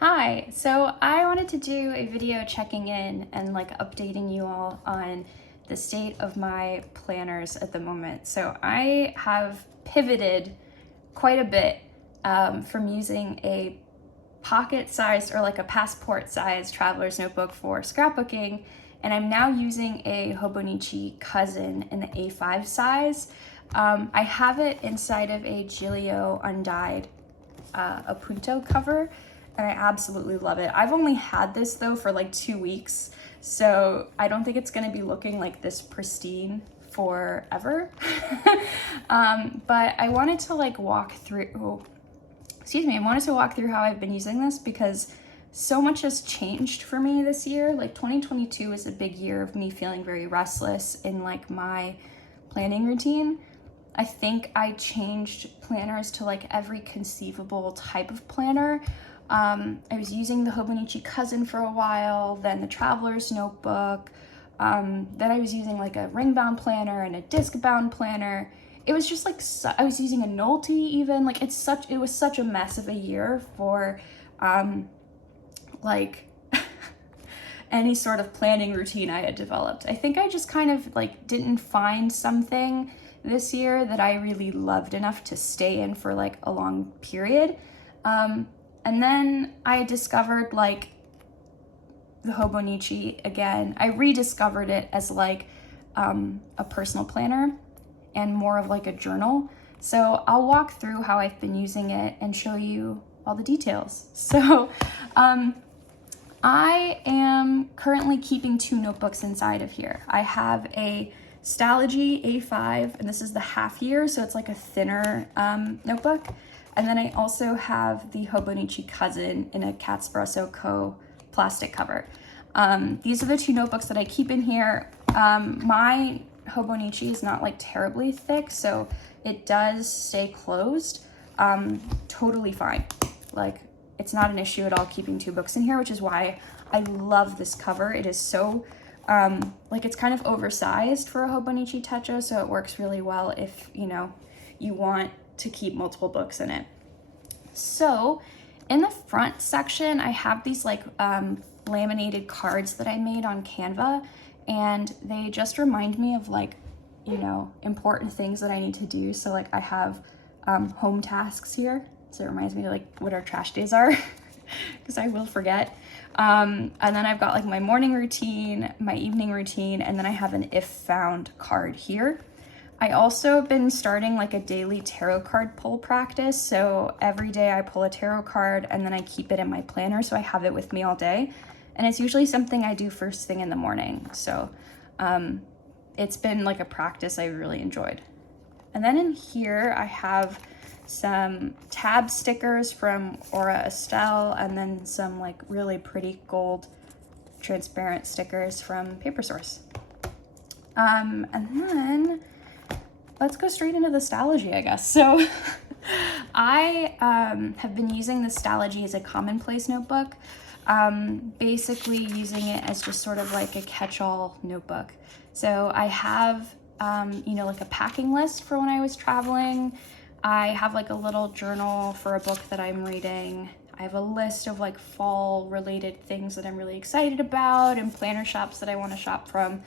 Hi, so I wanted to do a video checking in and like updating you all on the state of my planners at the moment. So I have pivoted quite a bit from using a pocket-sized or like a passport-sized traveler's notebook for scrapbooking, and I'm now using a Hobonichi Cousin in the A5 size. I have it inside of a Gillio undyed appunto cover, and I absolutely love it. I've only had this though for like 2 weeks, so I don't think it's gonna be looking like this pristine forever. But I wanted to like walk through, I wanted to walk through how I've been using this because so much has changed for me this year. Like 2022 is a big year of me feeling very restless in like my planning routine. I think I changed planners to like every conceivable type of planner. I was using the Hobonichi Cousin for a while, then the Traveler's Notebook, then I was using like a ring-bound planner and a disc-bound planner. It was just like, I was using a Nolte even, like it was such a mess of a year for like any sort of planning routine I had developed. I think I just kind of like didn't find something this year that I really loved enough to stay in for like a long period. And then I discovered like the Hobonichi again. I rediscovered it as like a personal planner and more of like a journal. So I'll walk through how I've been using it and show you all the details. So I am currently keeping 2 notebooks inside of here. I have a Stalogy A5, and this is the half year, so it's like a thinner notebook. And then I also have the Hobonichi Cousin in a Catspresso Co. plastic cover. These are the 2 notebooks that I keep in here. My Hobonichi is not like terribly thick, so it does stay closed totally fine. Like, it's not an issue at all keeping 2 books in here, which is why I love this cover. It is so, like it's kind of oversized for a Hobonichi Techo, so it works really well if, you know, you want to keep multiple books in it. So in the front section, I have these like laminated cards that I made on Canva, and they just remind me of like, you know, important things that I need to do. So like I have home tasks here. So it reminds me of like what our trash days are because I will forget. And then I've got like my morning routine, my evening routine, and then I have an if found card here. I also have been starting like a daily tarot card pull practice. So every day I pull a tarot card and then I keep it in my planner, so I have it with me all day. And it's usually something I do first thing in the morning. So it's been like a practice I really enjoyed. And then in here I have some tab stickers from Aura Estelle, and then some like really pretty gold transparent stickers from Paper Source. And then let's go straight into the Stalogy, I guess. So I have been using the Stalogy as a commonplace notebook, basically using it as just sort of like a catch-all notebook. So I have, you know, like a packing list for when I was traveling. I have like a little journal for a book that I'm reading. I have a list of like fall related things that I'm really excited about and planner shops that I want to shop from.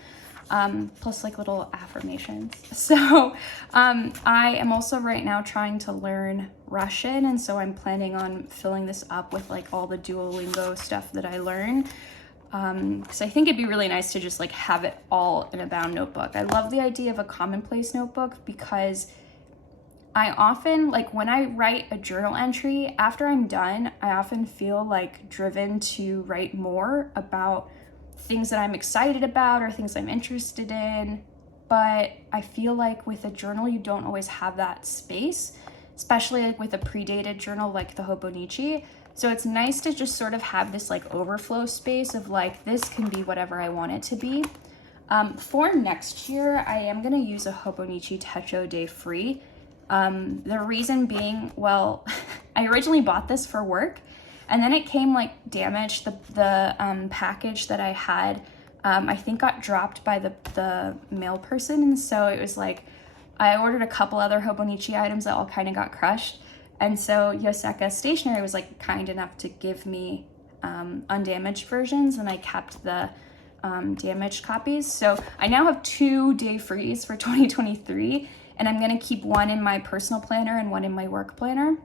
Plus like little affirmations. So I am also right now trying to learn Russian, and so I'm planning on filling this up with like all the Duolingo stuff that I learn. So I think it'd be really nice to just like have it all in a bound notebook. I love the idea of a commonplace notebook because I often, like when I write a journal entry, after I'm done, I often feel like driven to write more about things that I'm excited about or things I'm interested in. But I feel like with a journal, you don't always have that space, especially like with a predated journal like the Hobonichi. So it's nice to just sort of have this like overflow space of like, this can be whatever I want it to be. For next year, I am gonna use a Hobonichi Techo Day Free. The reason being, well, I originally bought this for work, and then it came like damaged. The package that I had, I think got dropped by the mail person, and so it was like, I ordered a couple other Hobonichi items that all kind of got crushed, And so Yoseka Stationery was like kind enough to give me undamaged versions, and I kept the damaged copies. So I now have 2 day frees for 2023, and I'm gonna keep one in my personal planner and one in my work planner.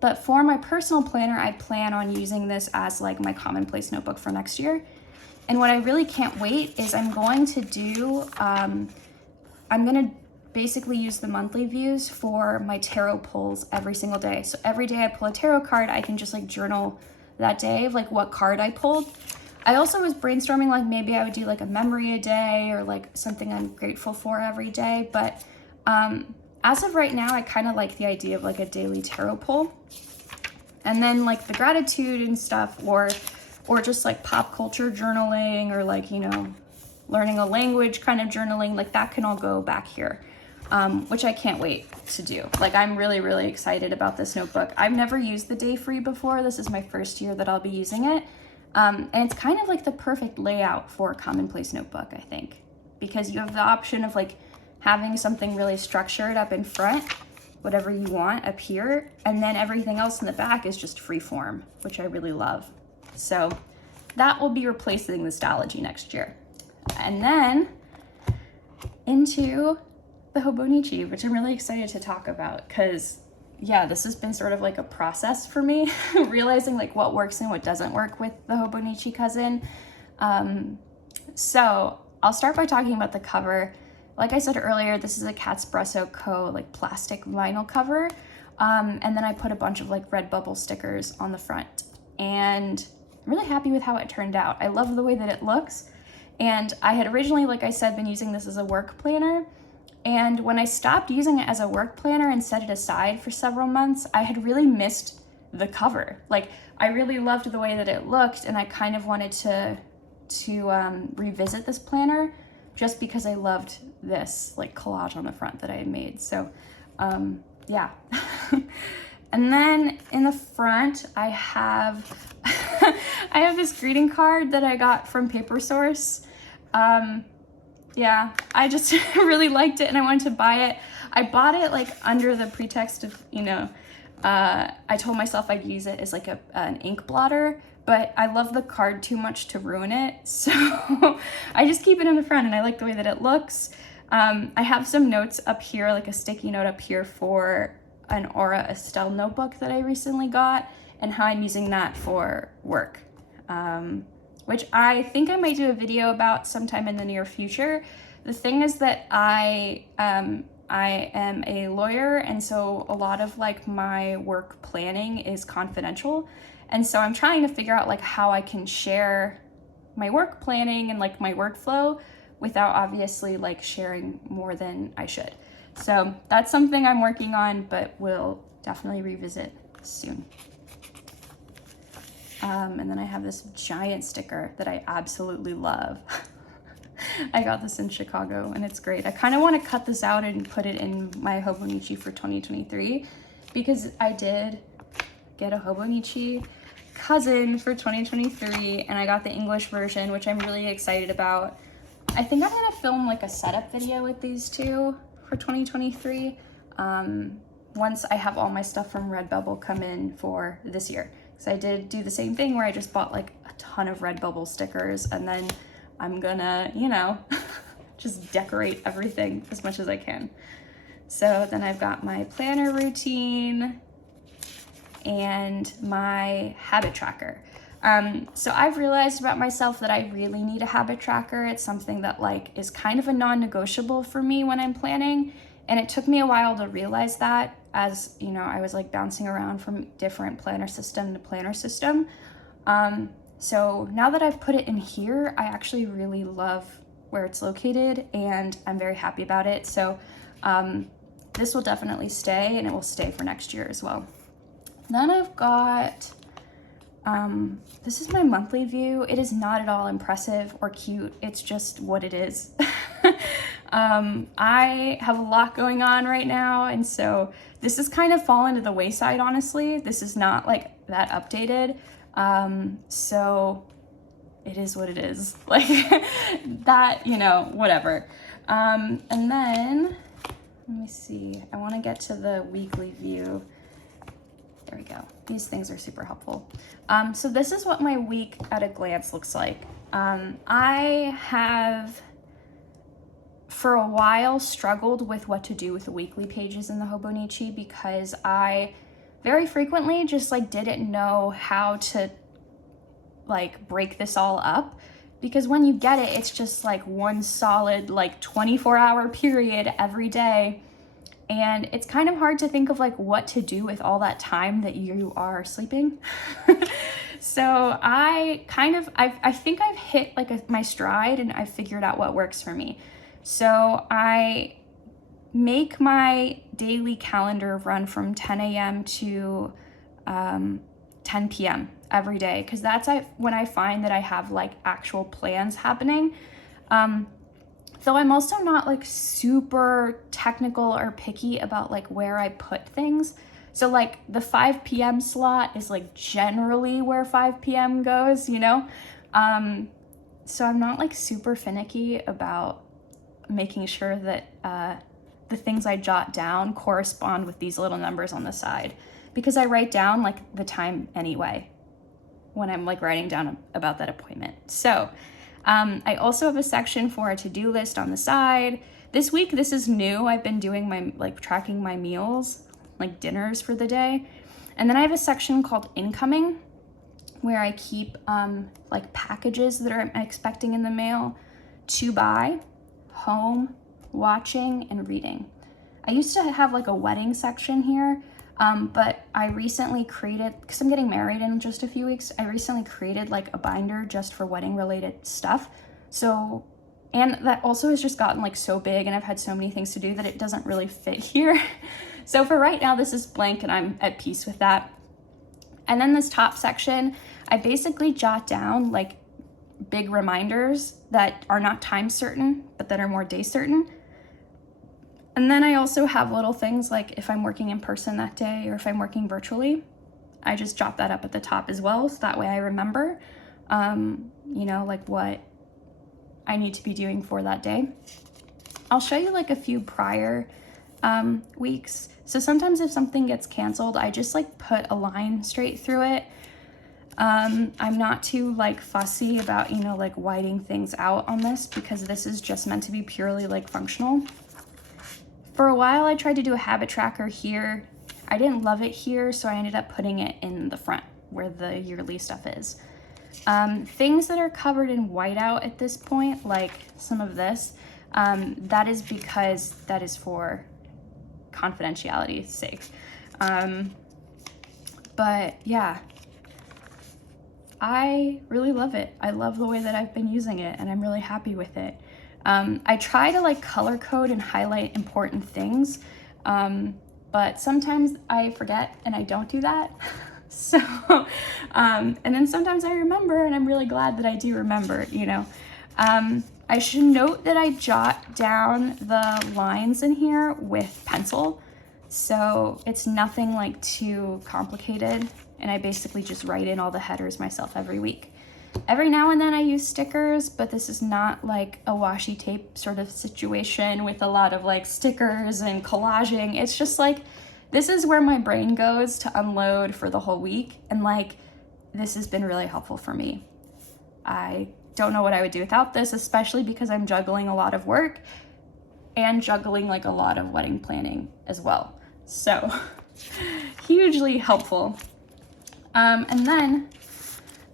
But for my personal planner, I plan on using this as like my commonplace notebook for next year. And what I really can't wait is I'm going to do, I'm gonna basically use the monthly views for my tarot pulls every single day. So every day I pull a tarot card, I can just like journal that day of like what card I pulled. I also was brainstorming like maybe I would do like a memory a day or like something I'm grateful for every day. But as of right now, I kind of like the idea of like a daily tarot pull. And then like the gratitude and stuff, or just like pop culture journaling, or like, you know, learning a language kind of journaling, like that can all go back here, which I can't wait to do. Like I'm really, really excited about this notebook. I've never used the day free before. This is my first year that I'll be using it. And it's kind of like the perfect layout for a commonplace notebook, I think, because you have the option of like having something really structured up in front, whatever you want up here, and then everything else in the back is just free form, which I really love. So that will be replacing the Stalogy next year. And then into the Hobonichi, which I'm really excited to talk about, because yeah, this has been sort of like a process for me, realizing like what works and what doesn't work with the Hobonichi cousin. So I'll start by talking about the cover. Like I said earlier, this is a Catspresso Co. like plastic vinyl cover. And then I put a bunch of like Redbubble stickers on the front, and I'm really happy with how it turned out. I love the way that it looks. And I had originally, like I said, been using this as a work planner. And when I stopped using it as a work planner and set it aside for several months, I had really missed the cover. Like I really loved the way that it looked, and I kind of wanted to revisit this planner just because I loved this like collage on the front that I had made. So yeah. And then in the front, I have I have this greeting card that I got from Paper Source. Yeah, I just really liked it and I wanted to buy it. I bought it like under the pretext of, you know, I told myself I'd use it as like an ink blotter, but I love the card too much to ruin it. So I just keep it in the front, and I like the way that it looks. I have some notes up here, like a sticky note up here for an Aura Estelle notebook that I recently got, and how I'm using that for work. Which I think I might do a video about sometime in the near future. The thing is that I am a lawyer, and so a lot of like my work planning is confidential. And so I'm trying to figure out like how I can share my work planning and like my workflow without obviously like sharing more than I should. So that's something I'm working on, but we'll definitely revisit soon. And then I have this giant sticker that I absolutely love. I got this in Chicago and it's great. I kind of want to cut this out and put it in my Hobonichi for 2023, because I did get a Hobonichi cousin for 2023, and I got the English version, which I'm really excited about. I think I'm gonna film like a setup video with these two for 2023 once I have all my stuff from Redbubble come in for this year. So I did do the same thing where I just bought like a ton of Redbubble stickers, and then I'm gonna, you know, just decorate everything as much as I can. So then I've got my planner routine and my habit tracker. So I've realized about myself that I really need a habit tracker. It's something that like is kind of a non-negotiable for me when I'm planning. And it took me a while to realize that, as you know, I was like bouncing around from different planner system to planner system. So now that I've put it in here, I actually really love where it's located, and I'm very happy about it. So this will definitely stay, and it will stay for next year as well. Then I've got, this is my monthly view. It is not at all impressive or cute. It's just what it is. I have a lot going on right now, and so this has kind of fallen to the wayside, honestly. This is not like that updated. So it is what it is. Like that, you know, whatever. And then, let me see, I want to get to the weekly view. There we go. These things are super helpful. So this is what my week at a glance looks like. I have for a while struggled with what to do with the weekly pages in the Hobonichi because I very frequently just like didn't know how to like break this all up, because when you get it, it's just like one solid like 24-hour period every day. And it's kind of hard to think of like what to do with all that time that you are sleeping. So I think I've hit like my stride and I've figured out what works for me. So I make my daily calendar run from 10 a.m. to 10 p.m. every day, because that's when I find that I have like actual plans happening. Though I'm also not like super technical or picky about like where I put things. So like the 5 p.m. slot is like generally where 5 p.m. goes, you know? So I'm not like super finicky about making sure that the things I jot down correspond with these little numbers on the side, because I write down like the time anyway when I'm like writing down about that appointment. So I also have a section for a to-do list on the side. This week, this is new. I've been doing my like tracking my meals, like dinners for the day. And then I have a section called incoming, where I keep like packages that I'm expecting in the mail, to buy, home, watching, and reading. I used to have like a wedding section here, but I recently created, because I'm getting married in just a few weeks, I recently created like a binder just for wedding related stuff. So, and that also has just gotten like so big and I've had so many things to do that it doesn't really fit here. So for right now, this is blank and I'm at peace with that. And then this top section, I basically jot down like big reminders that are not time certain, but that are more day certain. And then I also have little things like if I'm working in person that day or if I'm working virtually, I just jot that up at the top as well. So that way I remember, you know, like what I need to be doing for that day. I'll show you like a few prior weeks. So sometimes if something gets canceled, I just like put a line straight through it. I'm not too like fussy about, you know, like whiting things out on this, because this is just meant to be purely like functional. For a while, I tried to do a habit tracker here. I didn't love it here, so I ended up putting it in the front where the yearly stuff is. Things that are covered in whiteout at this point, like some of this, that is because that is for confidentiality's sake. But yeah, I really love it. I love the way that I've been using it and I'm really happy with it. I try to like color code and highlight important things, but sometimes I forget and I don't do that. So, and then sometimes I remember and I'm really glad that I do remember, you know. I should note that I jot down the lines in here with pencil. So it's nothing like too complicated. And I basically just write in all the headers myself every week. Every now and then I use stickers, but this is not like a washi tape sort of situation with a lot of like stickers and collaging. It's just like, this is where my brain goes to unload for the whole week. And like, this has been really helpful for me. I don't know what I would do without this, especially because I'm juggling a lot of work and juggling like a lot of wedding planning as well. So hugely helpful. And then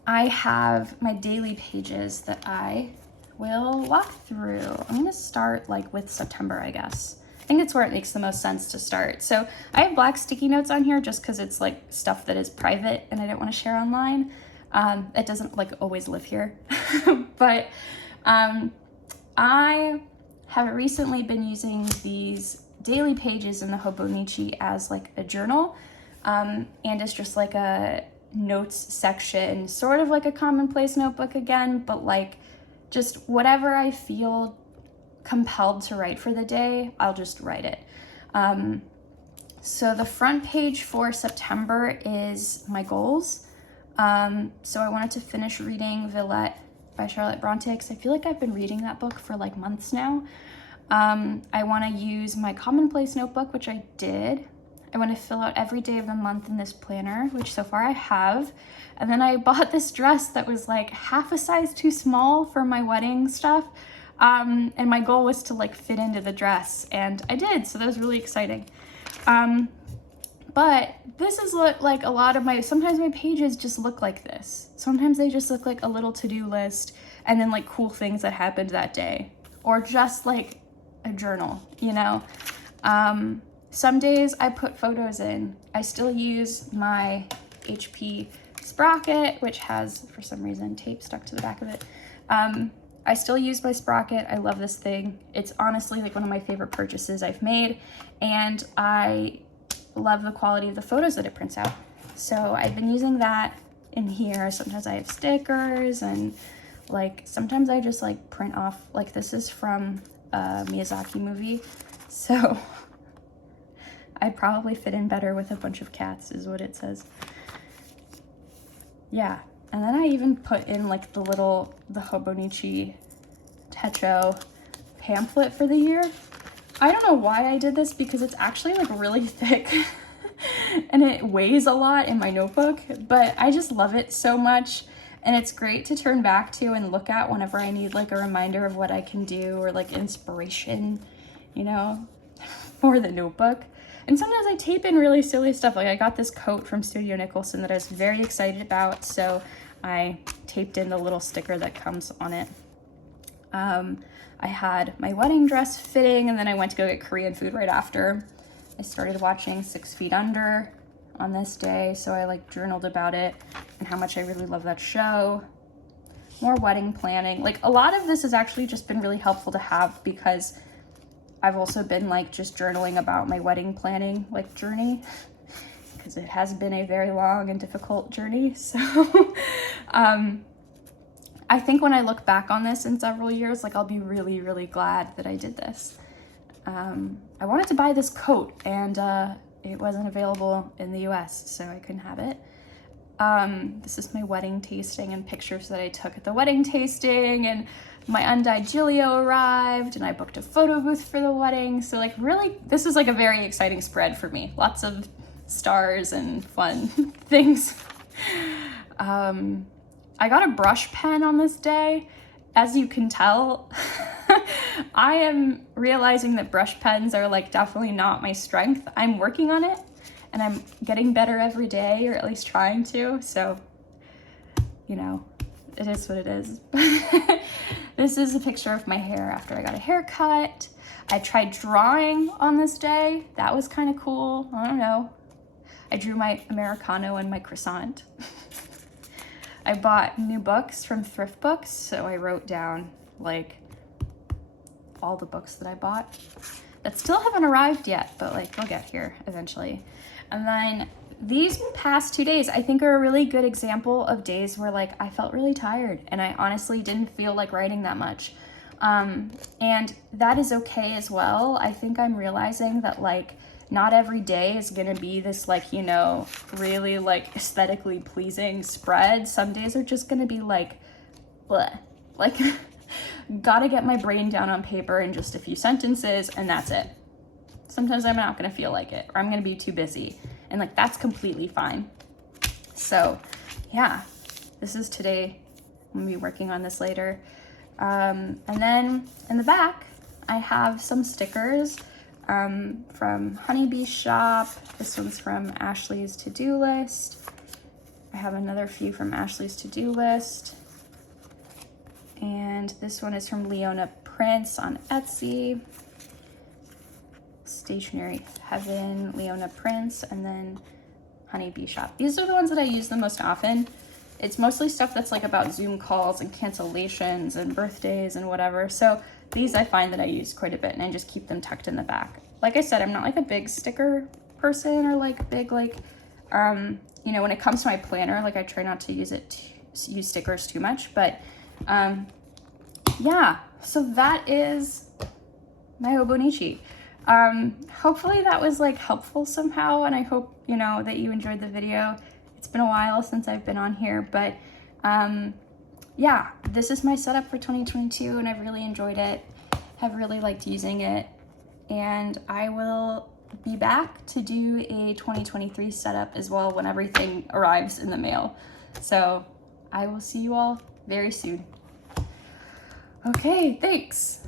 I have my daily pages that I will walk through. I'm gonna start like with September, I guess. I think it's where it makes the most sense to start. So I have black sticky notes on here just because it's like stuff that is private and I don't want to share online. It doesn't like always live here. But I have recently been using these daily pages in the Hobonichi as like a journal. And it's just like a notes section, sort of like a commonplace notebook again, but like just whatever I feel compelled to write for the day, I'll just write it. So the front page for September is my goals. So I wanted to finish reading Villette by Charlotte Bronte because I feel like I've been reading that book for like months now. I want to use my commonplace notebook, which I did. I want to fill out every day of the month in this planner, which so far I have. And then I bought this dress that was like half a size too small for my wedding stuff. And my goal was to like fit into the dress, and I did, so that was really exciting. But this is what like a lot of sometimes my pages just look like this. Sometimes they just look like a little to-do list and then like cool things that happened that day, or just like a journal, you know? Some days I put photos in. I still use my HP sprocket, which has, for some reason, tape stuck to the back of it. I still use my sprocket. I love this thing. It's honestly like one of my favorite purchases I've made, and I love the quality of the photos that it prints out. So I've been using that in here. Sometimes I have stickers, and like sometimes I just like print off, like this is from a Miyazaki movie, so I'd probably fit in better with a bunch of cats is what it says. Yeah, and then I even put in like the Hobonichi Techo pamphlet for the year. I don't know why I did this, because it's actually like really thick and it weighs a lot in my notebook, but I just love it so much, and it's great to turn back to and look at whenever I need like a reminder of what I can do, or like inspiration, you know, for the notebook. And sometimes I tape in really silly stuff. Like I got this coat from Studio Nicholson that I was very excited about, so I taped in the little sticker that comes on it. I had my wedding dress fitting, and then I went to go get Korean food right after. I started watching 6 Feet Under on this day, so I like journaled about it and how much I really love that show. More wedding planning. Like a lot of this has actually just been really helpful to have, because I've also been like just journaling about my wedding planning like journey, because it has been a very long and difficult journey. So I think when I look back on this in several years, like I'll be really, really glad that I did this. I wanted to buy this coat, and it wasn't available in the US, so I couldn't have it. This is my wedding tasting and pictures that I took at the wedding tasting, and my undyed gillio arrived, and I booked a photo booth for the wedding. So like really, this is like a very exciting spread for me. Lots of stars and fun things. I got a brush pen on this day. As you can tell, I am realizing that brush pens are like definitely not my strength. I'm working on it, and I'm getting better every day, or at least trying to. So, you know, it is what it is. This is a picture of my hair after I got a haircut. I tried drawing on this day. That was kind of cool. I don't know. I drew my Americano and my croissant. I bought new books from thrift books, so I wrote down like all the books that I bought that still haven't arrived yet, but like they'll get here eventually. And then these past 2 days I think are a really good example of days where like I felt really tired and I honestly didn't feel like writing that much. And that is okay as well. I think I'm realizing that like not every day is gonna be this like, you know, really like aesthetically pleasing spread. Some days are just gonna be like, bleh. Like, gotta get my brain down on paper in just a few sentences, and that's it. Sometimes I'm not gonna feel like it, or I'm gonna be too busy, and like that's completely fine. So yeah, this is today. I'm gonna be working on this later. And then in the back, I have some stickers from Honeybee Shop. This one's from Ashley's to-do list. I have another few from Ashley's to-do list. And this one is from Leona Prince on Etsy. Stationery Heaven, Leona Prince, and then Honeybee Shop. These are the ones that I use the most often. It's mostly stuff that's like about Zoom calls and cancellations and birthdays and whatever. So these I find that I use quite a bit, and I just keep them tucked in the back. Like I said, I'm not like a big sticker person or like big like, you know, when it comes to my planner, like I try not to use stickers too much, but yeah, so that is my Hobonichi. Hopefully that was like helpful somehow, and I hope, you know, that you enjoyed the video. It's been a while since I've been on here, but yeah, this is my setup for 2022, and I've really enjoyed it. Have really liked using it, and I will be back to do a 2023 setup as well when everything arrives in the mail. So I will see you all very soon. Okay, thanks.